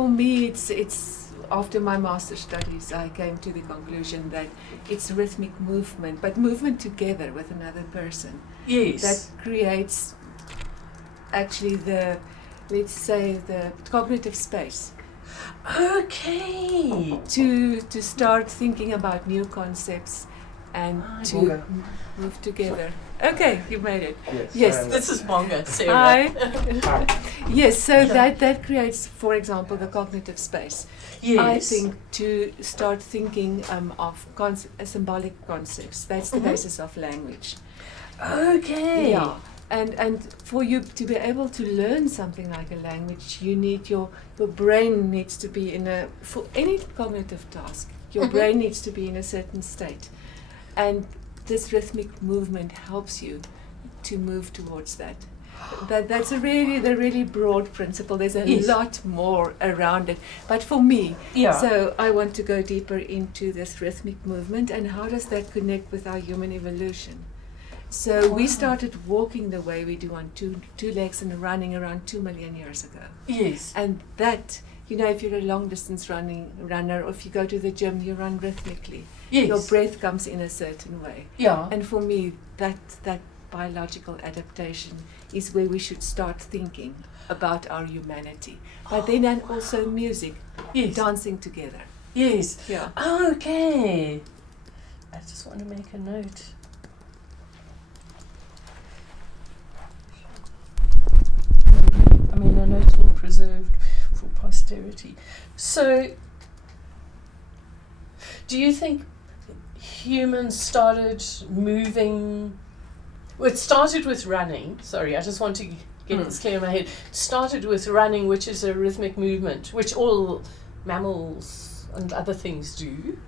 For me, it's after my master's studies, I came to the conclusion that it's rhythmic movement, but movement together with another person. Yes. That creates actually let's say the cognitive space. Okay. To start thinking about new concepts and to move together. Okay, you made it. Yes. This is Bonga, Sarah. Hi. Yes, so that creates, for example, the cognitive space. Yes. I think to start thinking of symbolic concepts. That's the basis of language. Okay. Yeah. And for you to be able to learn something like a language, you need your brain needs to be for any cognitive task, your brain needs to be in a certain state. And this rhythmic movement helps you to move towards that. That's the really broad principle. There's a lot more around it. But for me, so I want to go deeper into this rhythmic movement and how does that connect with our human evolution. So we started walking the way we do on two legs and running around 2 million years ago. Yes. And that, if you're a long distance runner, or if you go to the gym, you run rhythmically. Yes. Your breath comes in a certain way. Yeah. And for me, that biological adaptation is where we should start thinking about our humanity. But then also music, dancing together. Yes. Yeah. Okay. I just want to make a note. I know it's all preserved for posterity. So, do you think humans started moving? Well, it started with running. Sorry, I just want to get this clear in my head. It started with running, which is a rhythmic movement, which all mammals and other things do.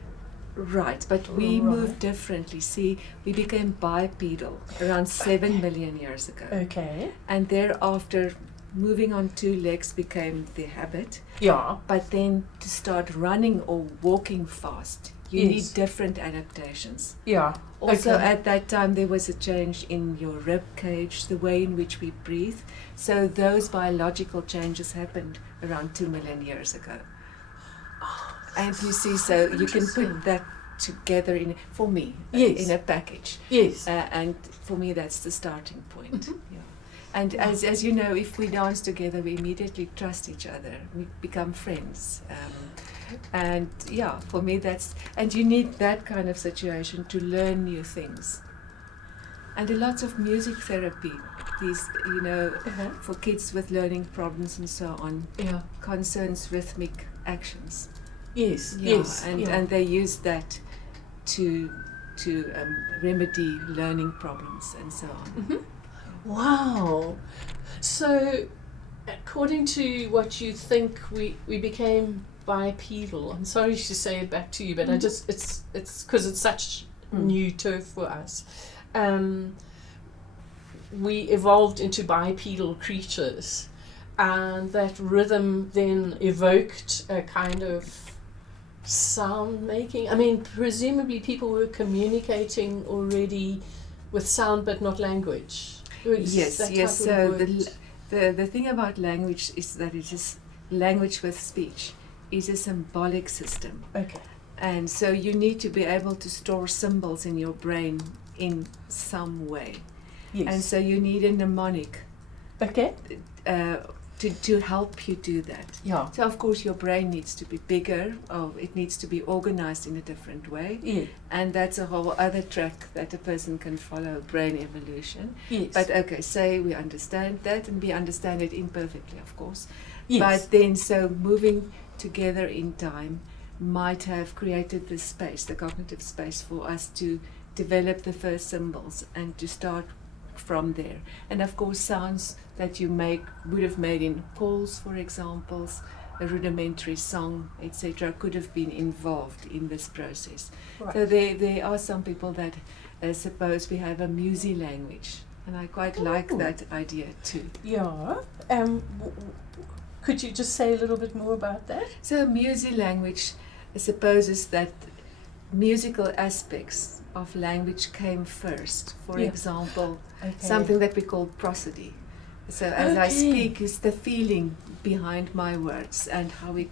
Right, but we moved differently. See, we became bipedal around 7 million years ago. Okay. And thereafter, moving on 2 legs became the habit. Yeah. But then to start running or walking fast, you need different adaptations. Yeah. Also at that time there was a change in your rib cage, the way in which we breathe. So those biological changes happened around 2 million years ago. And you see, so you can put that together for me, in a package. Yes. And for me that's the starting point. Yeah. And as you know, if we dance together, we immediately trust each other. We become friends. And for me and you need that kind of situation to learn new things. And a lot of music therapy, these, for kids with learning problems and so on, concerns rhythmic actions. Yes, And they use that to remedy learning problems and so on. Mm-hmm. Wow. So, according to what you think, we became bipedal. I'm sorry to say it back to you, but it's because it's such new turf for us. We evolved into bipedal creatures, and that rhythm then evoked a kind of sound making. Presumably people were communicating already with sound but not language. Yes. So the thing about language is that it is language with speech is a symbolic system. Okay. And so you need to be able to store symbols in your brain in some way. Yes. And so you need a mnemonic. Okay. To help you do that. Yeah. So of course your brain needs to be bigger, or it needs to be organized in a different way. Yeah. And that's a whole other track that a person can follow, brain evolution. Yes. But say we understand that, and we understand it imperfectly, of course. Yes. But then so moving together in time might have created this space, the cognitive space, for us to develop the first symbols and to start from there. And of course sounds that you would have made in calls, for example, a rudimentary song, etc., could have been involved in this process. Right. So there are some people that suppose we have a musy language, and I quite like that idea too. Yeah. Could you just say a little bit more about that? So musy language supposes that musical aspects of language came first. For example, something that we call prosody. So as I Okay. speak, is the feeling behind my words and how we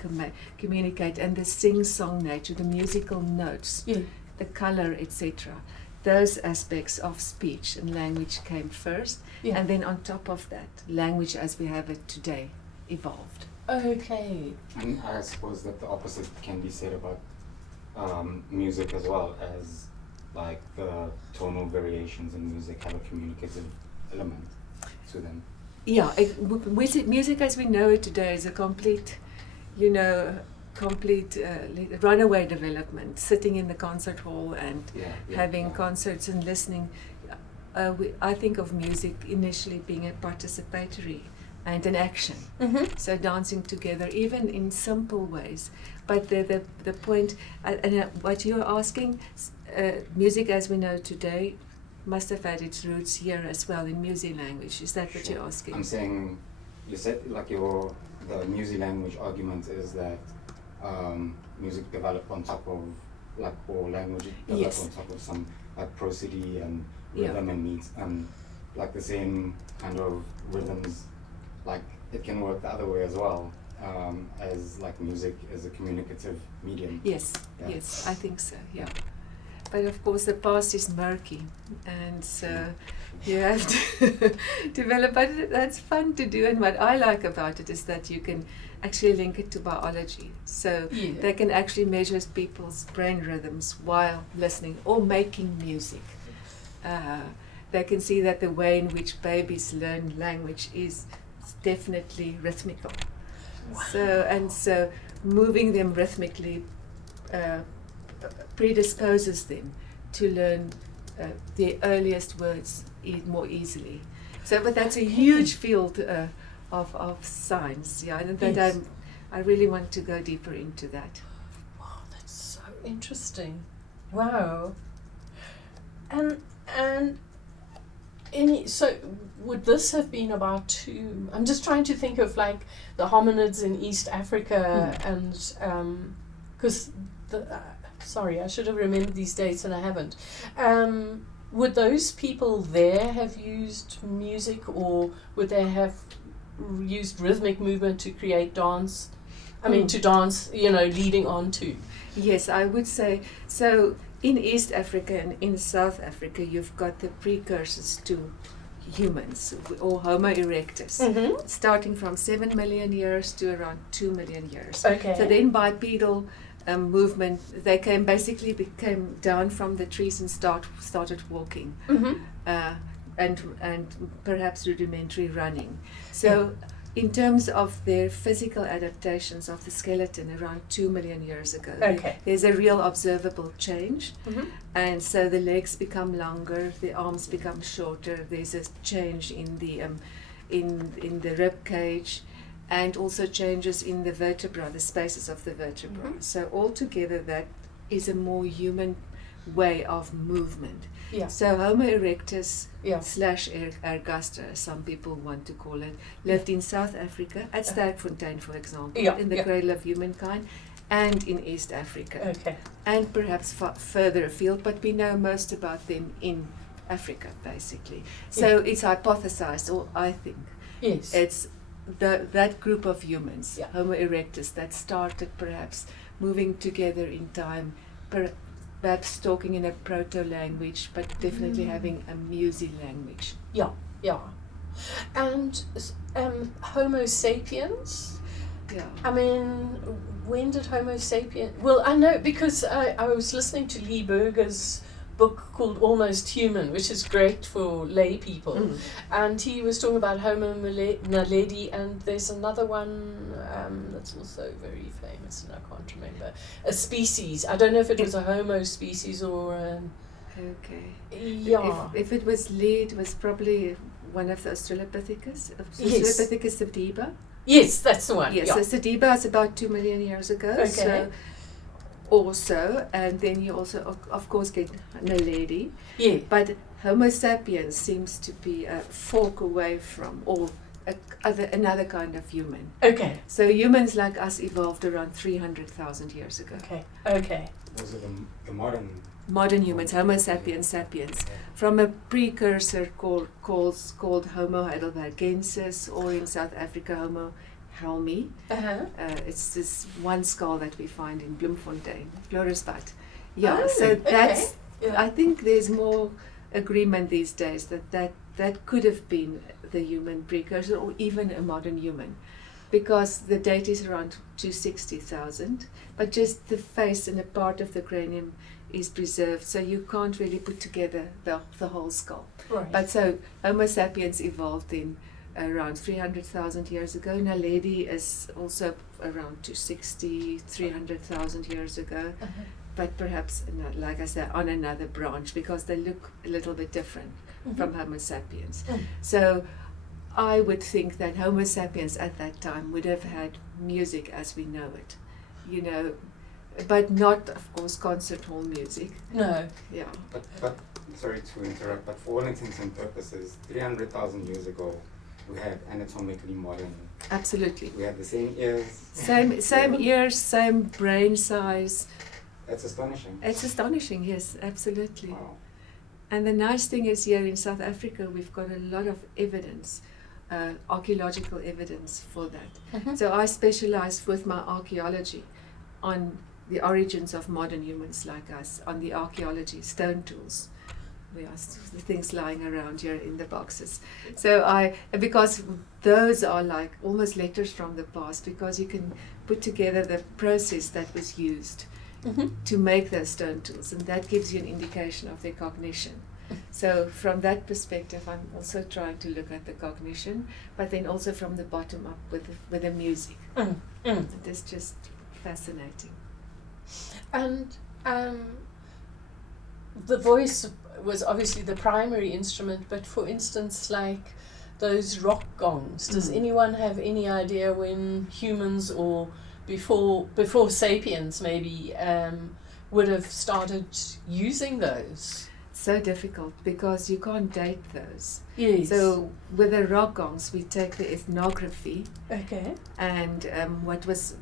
communicate, and the sing-song nature, the musical notes, Yeah. the color, etc. Those aspects of speech and language came first, Yeah. and then on top of that, language as we have it today evolved. Okay. And I suppose that the opposite can be said about music as well, as like the tonal variations in music have a communicative element to them. Yeah, music as we know it today is a complete, runaway development, sitting in the concert hall and having concerts and listening. I think of music initially being a participatory and an action. Mm-hmm. So dancing together, even in simple ways. But the point, what you're asking, music as we know today must have had its roots here as well in Musi language. Is that what you're asking? I'm saying, you said like the Musi language argument is that music developed on top of or language developed on top of some like prosody and rhythm and meets and like the same kind of rhythms. Like it can work the other way as well, as like music as a communicative medium. Yes, yes, I think so. Yeah. But of course, the past is murky, and so you have to develop. But that's fun to do, and what I like about it is that you can actually link it to biology. So they can actually measure people's brain rhythms while listening or making music. They can see that the way in which babies learn language is definitely rhythmical. Wow. So moving them rhythmically predisposes them to learn the earliest words more easily. So, but that's a huge field of science. Yeah, and that I really want to go deeper into that. Wow, that's so interesting. Wow. And so would this have been about I'm just trying to think of like the hominids in East Africa and because sorry, I should have remembered these dates and I haven't. Would those people there have used music, or would they have used rhythmic movement to create dance? I mean, to dance, leading on to. Yes, I would say so. In East Africa and in South Africa, you've got the precursors to humans, or Homo erectus, starting from 7 million years to around 2 million years. Okay. So then bipedal movement, they became down from the trees and started walking, and perhaps rudimentary running. So in terms of their physical adaptations of the skeleton around 2 million years ago, there's a real observable change. And so the legs become longer, the arms become shorter, there's a change in the rib cage, and also changes in the vertebra, the spaces of the vertebra. So altogether that is a more human way of movement. Yeah. So Homo erectus / ergaster, as some people want to call it, lived in South Africa, at Sterkfontein, for example, in the cradle of humankind, and in East Africa, and perhaps further afield, but we know most about them in Africa, basically. So it's hypothesized, or I think, it's that group of humans, Homo erectus, that started perhaps moving together in time, perhaps talking in a proto-language, but definitely having a Musi language. Yeah. And Homo sapiens? Yeah. I mean, when did Homo sapiens... Well, I know because I was listening to Lee Berger's book called Almost Human, which is great for lay people. And he was talking about Homo naledi, and there's another one that's also very famous, and I can't remember. A species. I don't know if it was a Homo species or... Yeah. If it was Lee, it was probably one of the Australopithecus. Yes. Australopithecus sediba. Yes, that's the one. Yes, so sediba is about 2 million years ago. So also, and then you also, of course, get Naledi. Yeah. But Homo sapiens seems to be a fork away from, or another kind of human. Okay. So humans like us evolved around 300,000 years ago. Okay. Those are the modern modern humans, Homo sapiens sapiens, from a precursor called Homo heidelbergensis, or in South Africa Homo helmi. It's this one skull that we find in Bloemfontein, Florisbad. Yeah, so that's, I think there's more agreement these days that could have been the human precursor, or even a modern human, because the date is around 260,000, but just the face and a part of the cranium is preserved, so you can't really put together the whole skull. Right. But so Homo sapiens evolved in around 300,000 years ago. Naledi is also around 260, 300,000 years ago, but perhaps, like I said, on another branch, because they look a little bit different from Homo sapiens. So I would think that Homo sapiens at that time would have had music as we know it, you know, but not, of course, concert hall music. No. Yeah. But sorry to interrupt, but for all intents and purposes, 300,000 years ago, we had anatomically modern. Absolutely. We had the same ears. Same ears, same brain size. That's astonishing. It's astonishing, yes, absolutely. Wow. And the nice thing is, here in South Africa, we've got a lot of evidence, archaeological evidence for that. So I specialize with my archaeology on the origins of modern humans like us, on the archaeology, stone tools. We are the things lying around here in the boxes. So because those are like almost letters from the past, because you can put together the process that was used to make those stone tools, and that gives you an indication of their cognition. So from that perspective, I'm also trying to look at the cognition, but then also from the bottom up with the music. It is just fascinating. And the voice was obviously the primary instrument, but for instance, like those rock gongs, does anyone have any idea when humans, or before Sapiens maybe, would have started using those? So difficult, because you can't date those. Yes. So with the rock gongs, we take the ethnography, Okay. and what was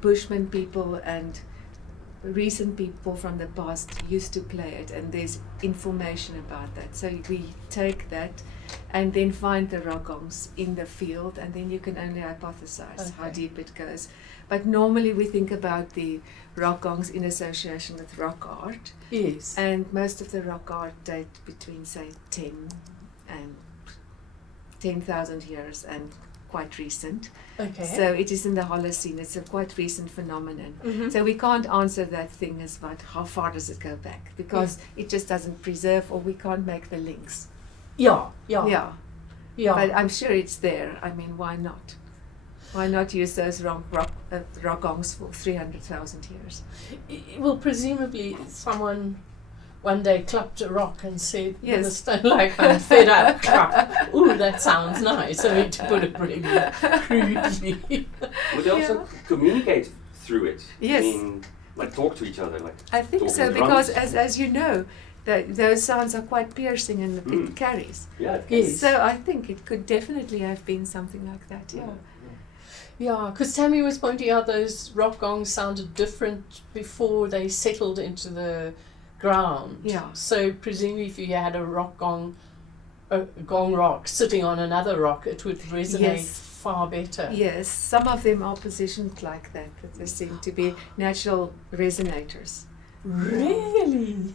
Bushman people and recent people from the past used to play it, and there's information about that. So we take that and then find the rock gongs in the field, and then you can only hypothesize how deep it goes. But normally we think about the rock gongs in association with rock art. Yes. And most of the rock art date between, say, 10 and 10,000 years and quite recent. Okay. So it is in the Holocene. It's a quite recent phenomenon. So we can't answer that thing as about how far does it go back, because it just doesn't preserve, or we can't make the links. Yeah. But I'm sure it's there. I mean, why not? Why not use those rock gongs for 300,000 years? Well, presumably someone one day clapped a rock and said, Yes. with a stone, like, I'm fed up, clap. Ooh, that sounds nice. I mean, to put it really crudely. Would they also communicate through it? Yes. I mean, like talk to each other, like I think talking so, drums? because as you know, those sounds are quite piercing, and it carries. Yeah. Yes. So I think it could definitely have been something like that, yeah. Yeah, because Tammy was pointing out those rock gongs sounded different before they settled into the ground. Yeah. So presumably if you had a gong rock sitting on another rock, it would resonate far better. Yes, some of them are positioned like that they seem to be natural resonators. Really?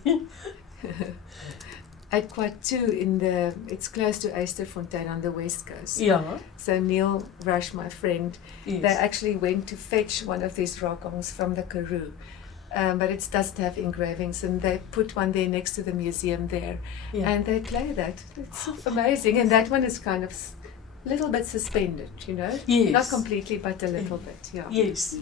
At Kwatu it's close to Eysterfontein on the west coast. Yeah. So Neil Rush, my friend, Yes. they actually went to fetch one of these rock gongs from the Karoo. But it doesn't have engravings, and they put one there next to the museum there, and they play that. It's amazing, and that one is kind of a little bit suspended, you know? Yes. Not completely, but a little bit, yeah. Yes.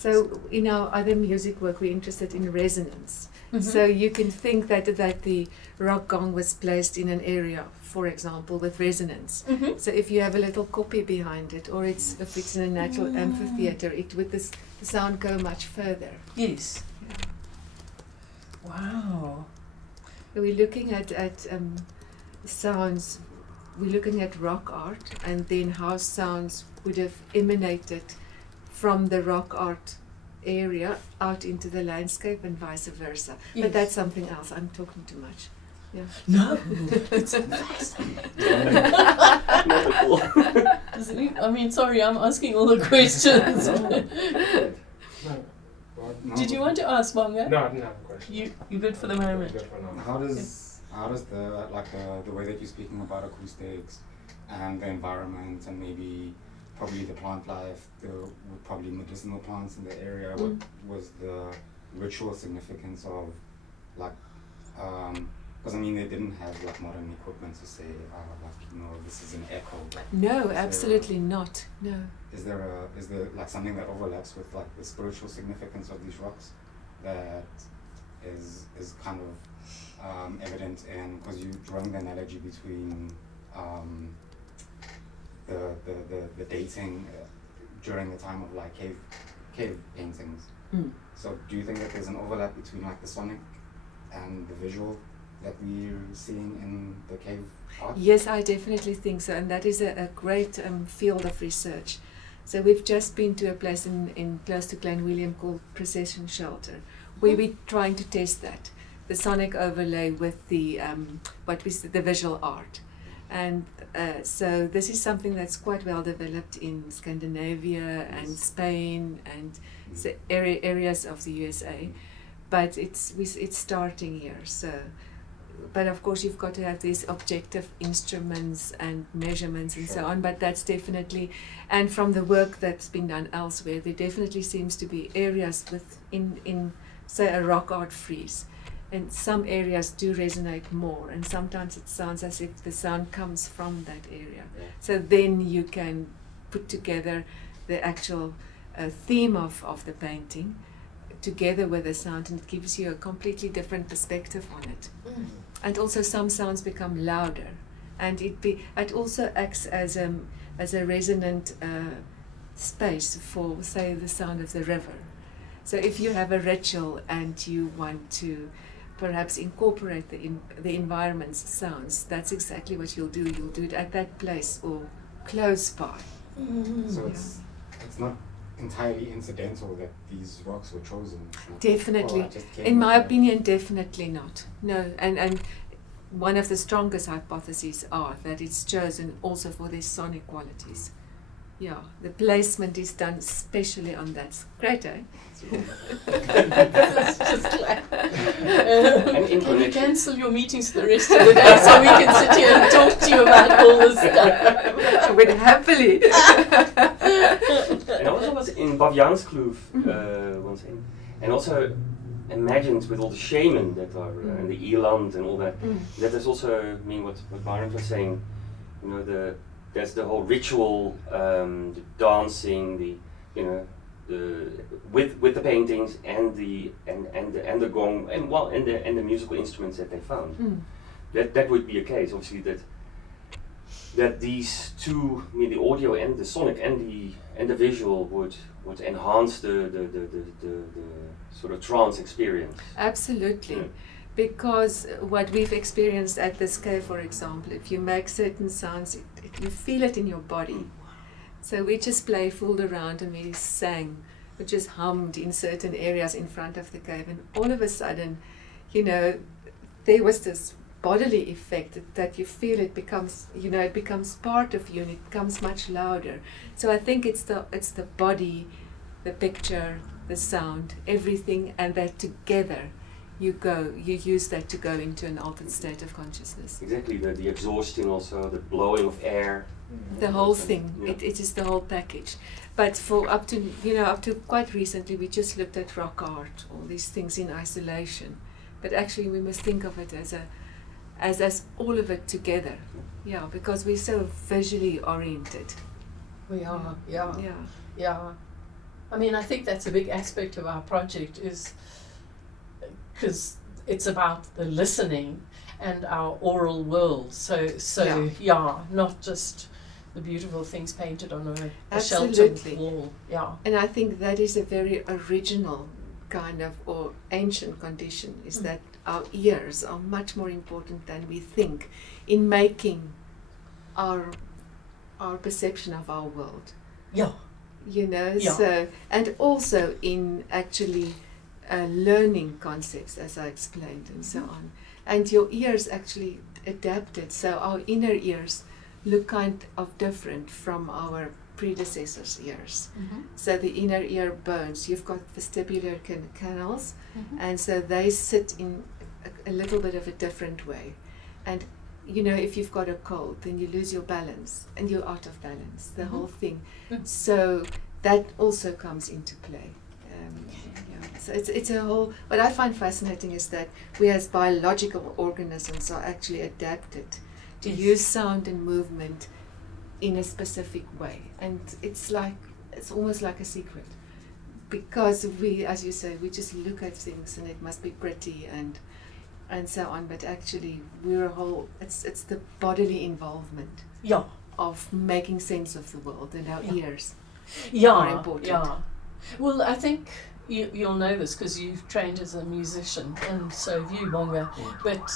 So in our other music work, we're interested in resonance. So you can think that the rock gong was placed in an area, for example, with resonance. So if you have a little kopje behind it, or if it's in a natural amphitheater, the sound go much further. Yes. Wow. We're looking at sounds. We're looking at rock art, and then how sounds would have emanated from the rock art area out into the landscape and vice versa. Yes. But that's something else. I'm talking too much. Yeah. No, it's fascinating. I mean, sorry, I'm asking all the questions. Did you want to ask, Bonga? No, I didn't have a question. You good for the moment? Good for now. How does the way that you're speaking about acoustics and the environment and maybe probably the plant life, probably medicinal plants in the area, what was the ritual significance of because I mean they didn't have like modern equipment to say this is an echo. No, absolutely not. No. Is there like something that overlaps with like the spiritual significance of these rocks that is kind of evident in, because you're drawing the analogy between the dating during the time of like cave paintings. So do you think that there's an overlap between like the sonic and the visual that we're seeing in the cave art? Yes, I definitely think so, and that is a great field of research. So we've just been to a place in close to Glen William called Procession Shelter, where we're trying to test that, the sonic overlay with the the visual art. And so this is something that's quite well developed in Scandinavia and Spain and areas of the USA, but it's starting here. So, but of course you've got to have these objective instruments and measurements and so on. But that's definitely, and from the work that's been done elsewhere, there definitely seems to be areas in say a rock art frieze. And some areas do resonate more, and sometimes it sounds as if the sound comes from that area. Yeah. So then you can put together the actual theme of the painting together with the sound, and it gives you a completely different perspective on it. And also some sounds become louder, and it also acts as a resonant space for, say, the sound of the river. So if you have a ritual and you want to perhaps incorporate the environment's sounds, that's exactly what you'll do. You'll do it at that place or close by. So it's not entirely incidental that these rocks were chosen. Definitely. In my opinion, definitely not. No, and one of the strongest hypotheses are that it's chosen also for their sonic qualities. Yeah, the placement is done especially on that. Great, eh? That's just like, can you cancel your meetings the rest of the day so we can sit here and talk to you about all this stuff? I would happily. And I also was in Baviaanskloof once, and also imagined with all the shaman that are and the eland and all that. That is also, I mean, what Byron was saying. You know, there's the whole ritual, the dancing, with the paintings and the gong and the musical instruments that they found. That would be a case, obviously, that these two, I mean, the audio and the sonic and the visual would enhance the sort of trance experience. Absolutely. Yeah. Because what we've experienced at this cave, for example, if you make certain sounds, you feel it in your body. So we just fooled around and we sang, we just hummed in certain areas in front of the cave, and all of a sudden, there was this bodily effect that you feel it becomes, it becomes part of you and it becomes much louder. So I think it's the body, the picture, the sound, everything, and that together you use that to go into an altered state of consciousness. Exactly, the exhaustion also, the blowing of air. The whole thing, Yeah. it is the whole package. But for up to quite recently, we just looked at rock art, all these things in isolation. But actually, we must think of it as all of it together. Yeah, because we're so visually oriented. We are, yeah. Yeah. Yeah. I mean, I think that's a big aspect of our project, is because it's about the listening and our oral world. So yeah, not just the beautiful things painted on a sheltered Absolutely. wall. Yeah. And I think that is a very original kind of, or ancient condition, is that our ears are much more important than we think in making our perception of our world. Yeah. you know. Yeah. So, and also in actually learning concepts, as I explained, and so on. And your ears actually adapted, so our inner ears look kind of different from our predecessors' ears. So the inner ear bones, you've got vestibular canals, and so they sit in a little bit of a different way. And you know, if you've got a cold, then you lose your balance and you're out of balance, the whole thing. So that also comes into play. Yeah. So it's a whole, what I find fascinating is that we as biological organisms are actually adapted to use sound and movement in a specific way. And it's almost like a secret. Because we, as you say, we just look at things and it must be pretty and so on, but actually we're a whole, it's the bodily involvement of making sense of the world, and our ears are important. Yeah. Well, I think you'll know this because you've trained as a musician, and so have you, Bonga. But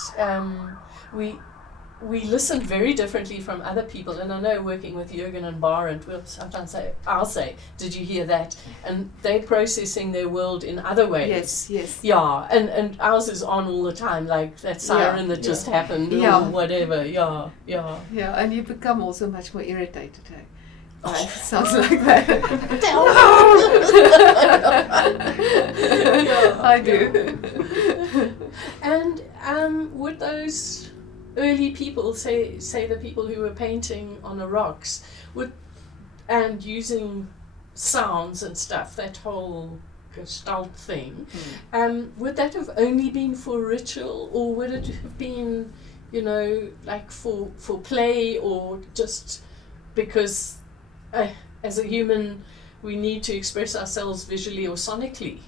we listen very differently from other people, and I know working with Jürgen and Barend, we'll sometimes say, I'll say, did you hear that? And they're processing their world in other ways. Yes. Yeah, and ours is on all the time, like that siren that just happened or whatever. Yeah. Yeah, and you become also much more irritated, hey? Sounds like that. I do. And would those early people, say the people who were painting on the rocks, and using sounds and stuff, that whole gestalt thing, would that have only been for ritual, or would it have been, you know, like for play, or just because as a human we need to express ourselves visually or sonically?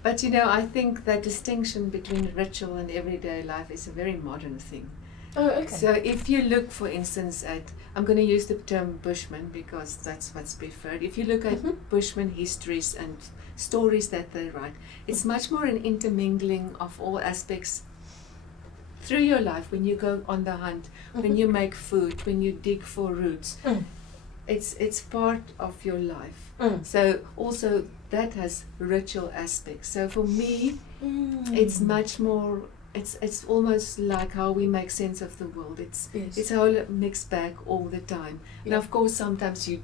But you know, I think that distinction between ritual and everyday life is a very modern thing. Oh, okay. So if you look, for instance, at, I'm going to use the term Bushman because that's what's preferred. If you look at Bushman histories and stories that they write, it's much more an intermingling of all aspects through your life. When you go on the hunt, when you make food, when you dig for roots, it's part of your life. So also that has ritual aspects. So for me, it's much more. It's almost like how we make sense of the world. It's a whole mixed bag all the time. And of course, sometimes you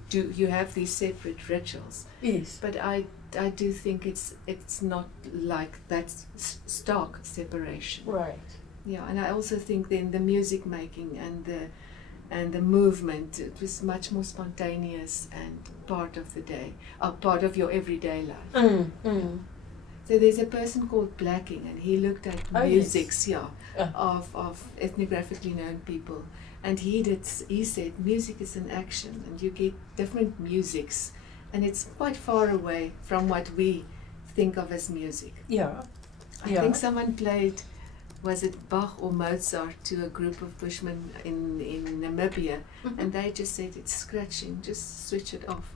have these separate rituals. Yes. But I do think it's not like that stark separation. Right. Yeah, and I also think then the music making and the movement, it was much more spontaneous and part of the day, or part of your everyday life. So there's a person called Blacking, and he looked at musics, of ethnographically known people, and he said music is an action, and you get different musics, and it's quite far away from what we think of as music. I think someone played, was it Bach or Mozart, to a group of Bushmen in Namibia, and they just said it's scratching, just switch it off.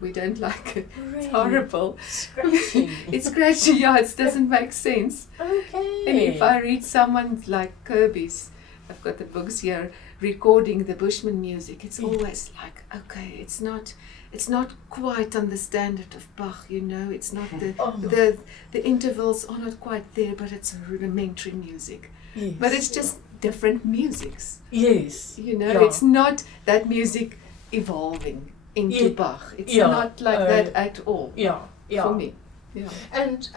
We don't like it. It's horrible. Scratching. It's scratchy, it doesn't make sense. Okay. And if I read someone like Kirby's, I've got the books here, recording the Bushman music, it's always like, okay, it's not quite on the standard of Bach, you know, it's not the intervals are not quite there, but it's rudimentary music. Yes. But it's just different musics. Yes. You know, it's not that music evolving into Bach. It's not like that at all. For me. Yeah. And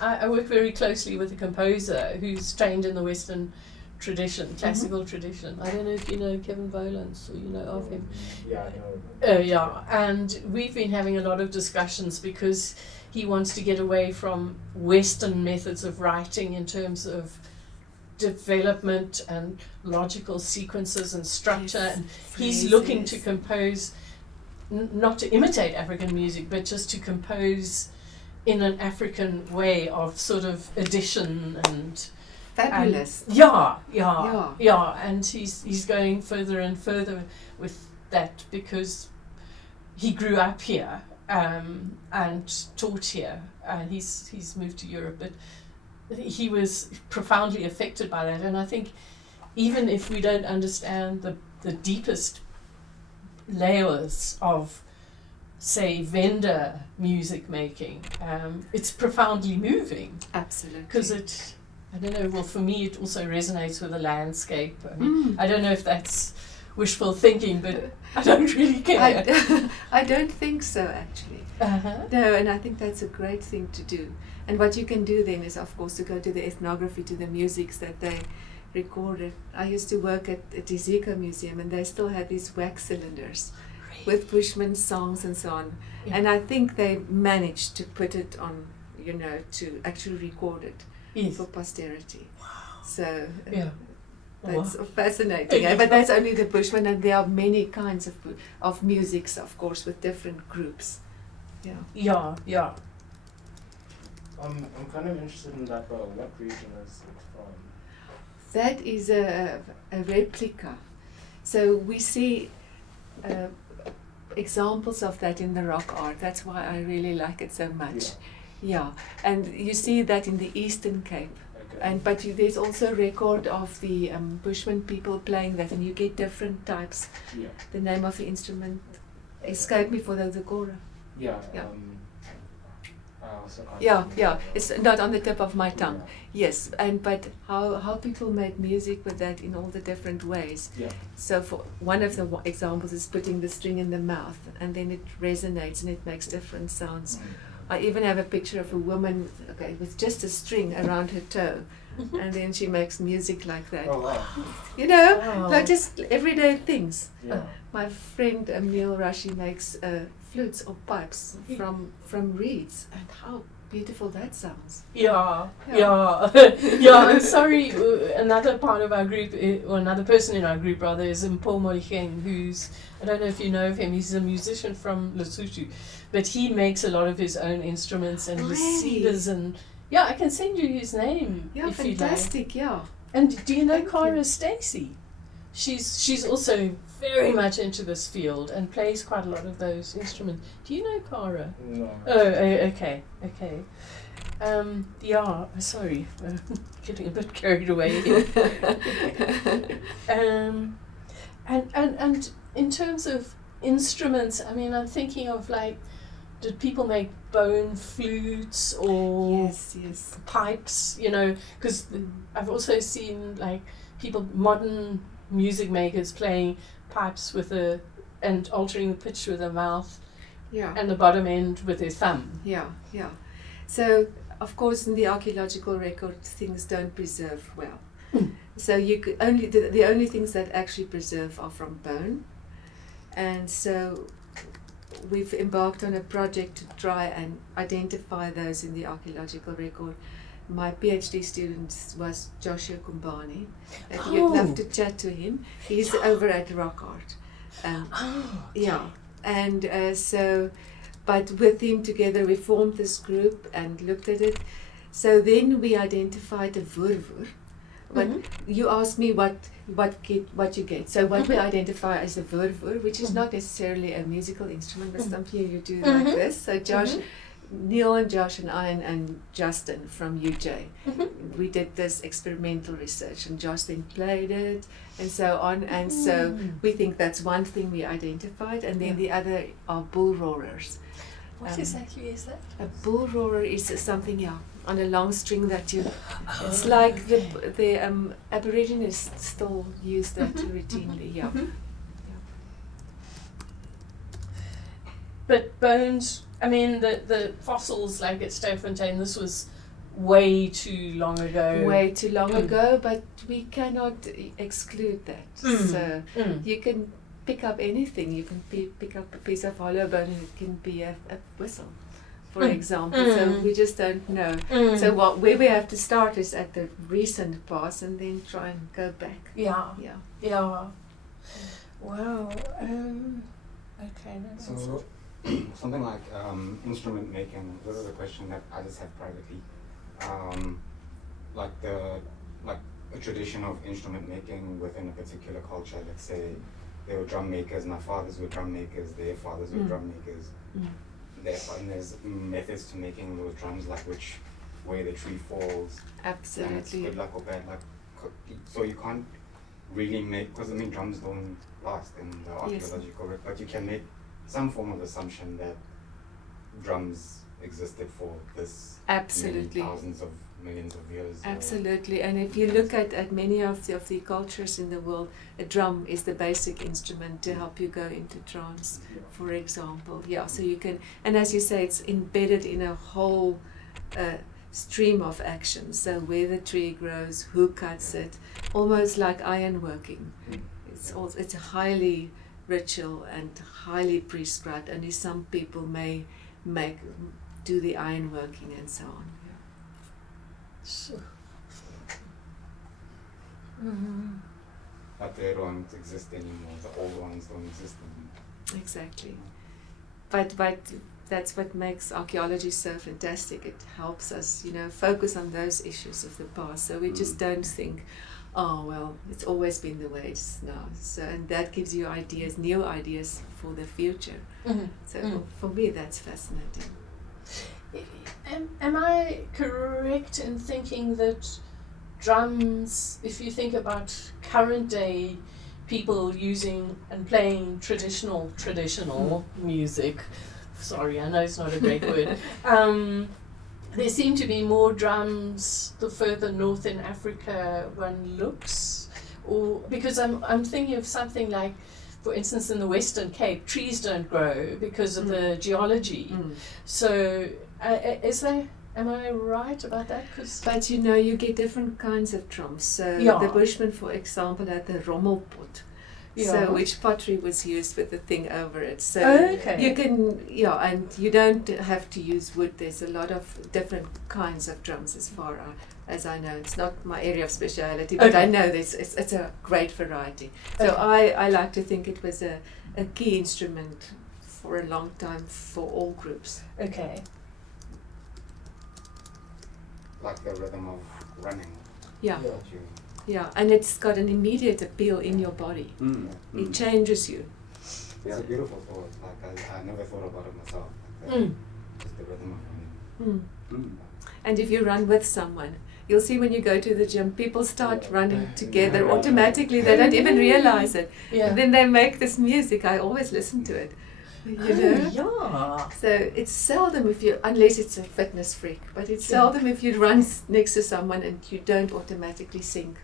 I work very closely with a composer who's trained in the Western tradition, classical tradition. I don't know if you know Kevin Volans, or you know of him. Yeah, I know. And we've been having a lot of discussions because he wants to get away from Western methods of writing in terms of development and logical sequences and structure, and he's looking to compose, not to imitate African music, but just to compose in an African way of sort of addition and fabulous. And he's going further and further with that because he grew up here and taught here, and he's moved to Europe, but he was profoundly affected by that. And I think even if we don't understand the deepest layers of say, vendor music making, it's profoundly moving. Absolutely. Because I don't know, well, for me it also resonates with the landscape. I mean, I don't know if that's wishful thinking, but I don't really care. I don't think so, actually. No, and I think that's a great thing to do. And what you can do then is, of course, to go to the ethnography, to the musics that they recorded. I used to work at the Zika Museum, and they still had these wax cylinders with Bushman songs and so on. Yeah. And I think they managed to put it on, you know, to actually record it for posterity. Wow. So Yeah. that's fascinating. But that's only the Bushman, and there are many kinds of musics, of course, with different groups. Yeah. I'm kind of interested in that, but what region is it from? That is a replica. So we see examples of that in the rock art. That's why I really like it so much. Yeah. And you see that in the Eastern Cape. Okay. But there's also a record of the Bushman people playing that, and you get different types. Yeah. The name of the instrument escaped me for the kora. Yeah. Yeah. I also can't Yeah, remember yeah. that. It's not on the tip of my tongue. Yeah. Yes, but how people make music with that in all the different ways. Yeah. So for one of the examples is putting the string in the mouth, and then it resonates and it makes different sounds. I even have a picture of a woman, with just a string around her toe, and then she makes music like that. Oh wow. You know, Wow. like just everyday things. Yeah. My friend Neil Rashi makes flutes or pipes from reeds, and how beautiful that sounds. Yeah. Yeah. I'm sorry. Another part of our group, or another person in our group rather, is Mpho Molikeng, who's, I don't know if you know of him. He's a musician from Lesotho, but he makes a lot of his own instruments and receiver and. Yeah, I can send you his name Yeah, if you like. fantastic. Yeah. And do you know Thank Cara you. Stacey? She's also very much into this field and plays quite a lot of those instruments. Do you know Cara? No. Oh, okay. Sorry, getting a bit carried away here. And in terms of instruments, I mean, I'm thinking of like, did people make bone flutes or Yes. pipes? You know, because I've also seen like modern music makers playing pipes and altering the pitch with their mouth Yeah. and the bottom end with their thumb. Yeah. So, of course, in the archaeological record, things don't preserve well. So you could the only things that actually preserve are from bone, and so we've embarked on a project to try and identify those in the archaeological record. My PhD student was Joshua Kumbani. If you'd love to chat to him, he's over at Rock Art. Yeah, and but with him together we formed this group and looked at it. So then we identified a vurvur. But you asked me what you get. So what we identify as a vurvur, which is not necessarily a musical instrument, but some here you do like this. So Neil and Josh and I and Justin from UJ, we did this experimental research, and Josh then played it and so on. And so we think that's one thing we identified, and then the other are bull roarers. What exactly is that? A bull roarer is something, on a long string that you. It's like the Aborigines still use that routinely. Yeah. But bones, I mean, the fossils like at Stonefontein, this was way too long ago. Way too long ago, but we cannot exclude that. So you can pick up anything. You can pick up a piece of hollow bone, and it can be a whistle, for example. So we just don't know. So where we have to start is at the recent past, and then try and go back. Yeah. Yeah. Wow. Okay. So something like instrument making. This is a question that I just have privately. Like a tradition of instrument making within a particular culture. Let's say they were drum makers. My fathers were drum makers. Their fathers were drum makers. And there's methods to making those drums, like which way the tree falls. Absolutely. And it's good luck or bad luck. So you can't really make, because drums don't last in the archaeological record, but you can make some form of assumption that drums existed for this Absolutely. many thousands of millions of years. Absolutely, and if you look at many of the cultures in the world, a drum is the basic instrument to help you go into trance, for example. Yeah, so you can, and as you say, it's embedded in a whole stream of action. So where the tree grows, who cuts it, almost like ironworking. It's a highly ritual and highly prescribed. Only some people may do the ironworking and so on. Sure. But they don't exist anymore. The old ones don't exist anymore. Exactly. But that's what makes archaeology so fantastic. It helps us, focus on those issues of the past. So we just don't think, oh well, it's always been the way it is now. So, and that gives you ideas, new ideas for the future. So for me, that's fascinating. Am I correct in thinking that drums, if you think about current day people using and playing traditional music, sorry, I know it's not a great word, there seem to be more drums the further north in Africa one looks, or because I'm thinking of something like, for instance, in the Western Cape, trees don't grow because of the geology. So am I right about that? But you get different kinds of drums. So the Bushmen, for example, had the rommelpot. So which pottery was used with the thing over it. So you can, and you don't have to use wood. There's a lot of different kinds of drums as far as I know. It's not my area of speciality, but I know it's a great variety. So I like to think it was a key instrument for a long time for all groups. Okay. Like the rhythm of running. Yeah. Yeah, and it's got an immediate appeal in your body. It changes you. It's a beautiful thought. Like I never thought about it myself. Like just the rhythm of running. And if you run with someone, you'll see when you go to the gym, people start running together automatically. They don't even realize it. And then they make this music. I always listen to it. So it's seldom unless it's a fitness freak, but it's seldom if you run next to someone and you don't automatically sync.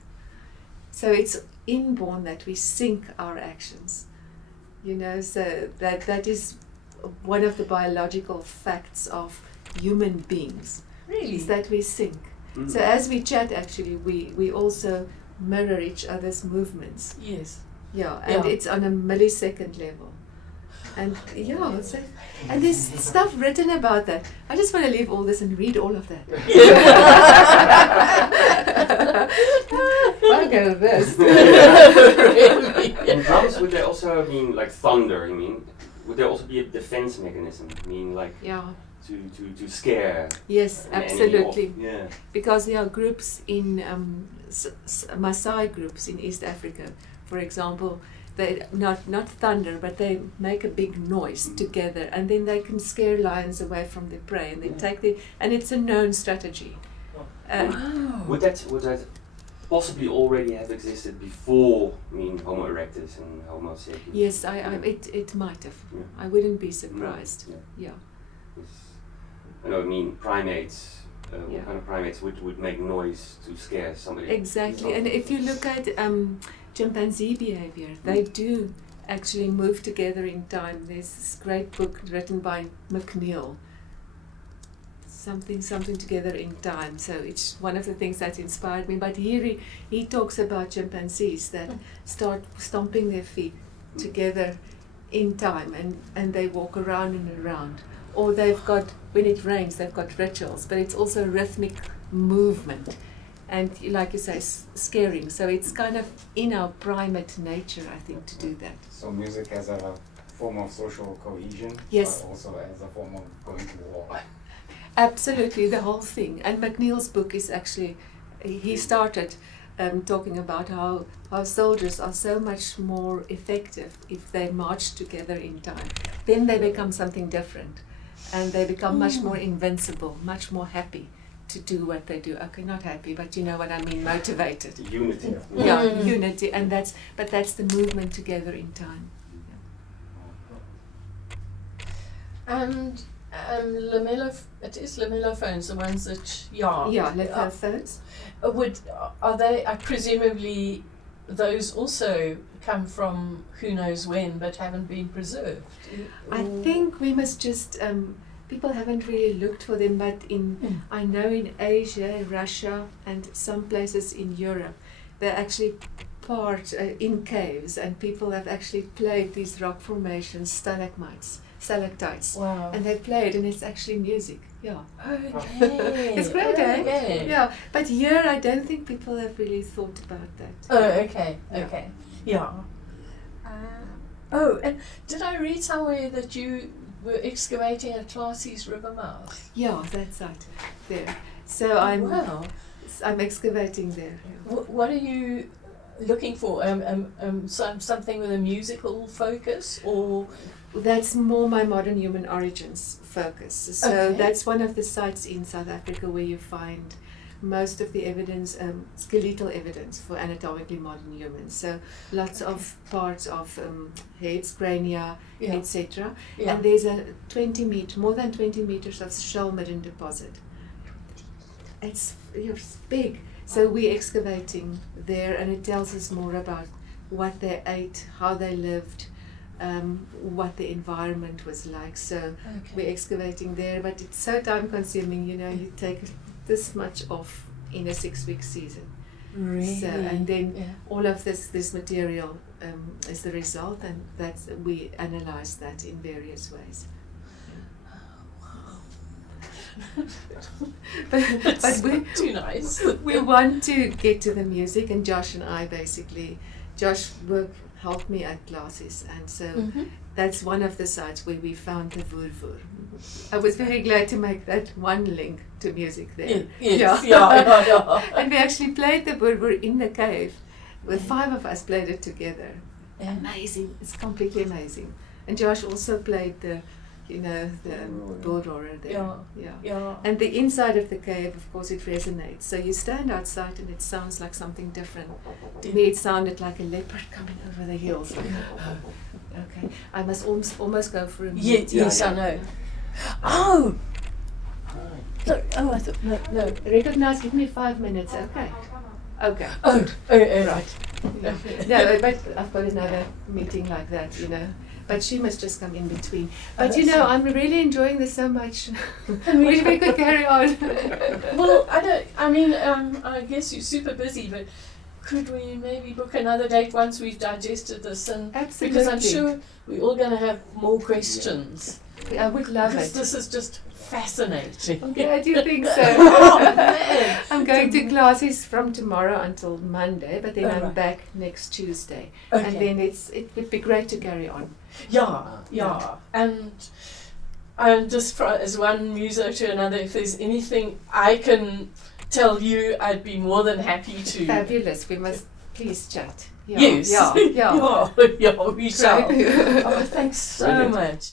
So it's inborn that we sync our actions, so that is one of the biological facts of human beings. Really? Is that we sync. So as we chat, actually, we also mirror each other's movements. Yes. And it's on a millisecond level. And and there's stuff written about that. I just want to leave all this and read all of that. I'll go this. Really? And drums, would they also mean like thunder? Would there also be a defense mechanism? To scare. Yes, absolutely. Yeah. Because there are groups in Maasai groups in East Africa, for example. They not thunder, but they make a big noise together, and then they can scare lions away from their prey, and they and it's a known strategy. Wow. Would that possibly already have existed before Homo erectus and Homo sapiens? Yes, it might have. Yeah. I wouldn't be surprised. I know. Primates. What kind of primates would make noise to scare somebody? Exactly, and if you look at chimpanzee behavior, they do actually move together in time. There's this great book written by McNeill, something together in time. So it's one of the things that inspired me. But here he talks about chimpanzees that start stomping their feet together in time, and they walk around and around. Or they've got, when it rains, they've got rituals, but it's also rhythmic movement. And like you say, scaring. So it's kind of in our primate nature, I think, to do that. So music as a form of social cohesion, yes, but also as a form of going to war. Absolutely, the whole thing. And McNeill's book is actually, he started talking about how soldiers are so much more effective if they march together in time. Then they become something different, and they become much more invincible, much more happy to do what they do. Okay, not happy, but you know what I mean, motivated. Unity. Unity, and that's the movement together in time. And it is lamellophones, the ones that, lithophones. Are they, presumably those also come from who knows when, but haven't been preserved? I think we must just, people haven't really looked for them, but I know in Asia, Russia, and some places in Europe, they're actually in caves, and people have actually played these rock formations, stalactites. Wow. And they played, and it's actually music. Yeah. Okay. It's great, okay. Yeah. But here, I don't think people have really thought about that. Oh, okay. Yeah. Okay. Yeah. And did I read somewhere that you were excavating at Klasies River mouth? Yeah, that's right. There. So I'm excavating there. Yeah. What are you looking for? Something with a musical focus, or? That's more my modern human origins focus. So that's one of the sites in South Africa where you find most of the evidence, skeletal evidence for anatomically modern humans. So lots of parts of heads, crania, etc. Yeah. And there's more than 20 meters of shell-midden deposit. It's big. So we're excavating there, and it tells us more about what they ate, how they lived, what the environment was like. So we're excavating there, but it's so time consuming, you take this much off in a 6-week season. Really? So, and then all of this material is the result, and we analyze that in various ways. but we too nice. We want to get to the music, and Josh helped me at Klasies, and so that's one of the sites where we found the vurvur. I was very glad to make that one link to music there. Yes. And we actually played the vurvur in the cave. The 5 of us played it together. Amazing! It's completely amazing. And Josh also played the bullroarer there. Yeah. And the inside of the cave, of course, it resonates. So you stand outside and it sounds like something different. To me, it sounded like a leopard coming over the hills. Okay, I must almost go for a minute. Yes, I know. Oh! Sorry. Oh, I thought, no. Recognize, give me 5 minutes, okay. Oh, right. No, but I've got another meeting like that, But she must just come in between. But I'm really enjoying this so much. Wish we could carry on. Well, I guess you're super busy, but could we maybe book another date once we've digested this? Absolutely. Because I'm sure we're all going to have more questions. I would love because it. This is just fascinating. Okay, I do think so. Man. I'm going to Klasies from tomorrow until Monday, but then I'm back next Tuesday. Okay. And then it would be great to carry on. Yeah. And just as one muser to another, if there's anything I can tell you, I'd be more than happy to. Fabulous. We must please chat. Yes. Yeah. Yeah, we shall. Oh, thanks so much.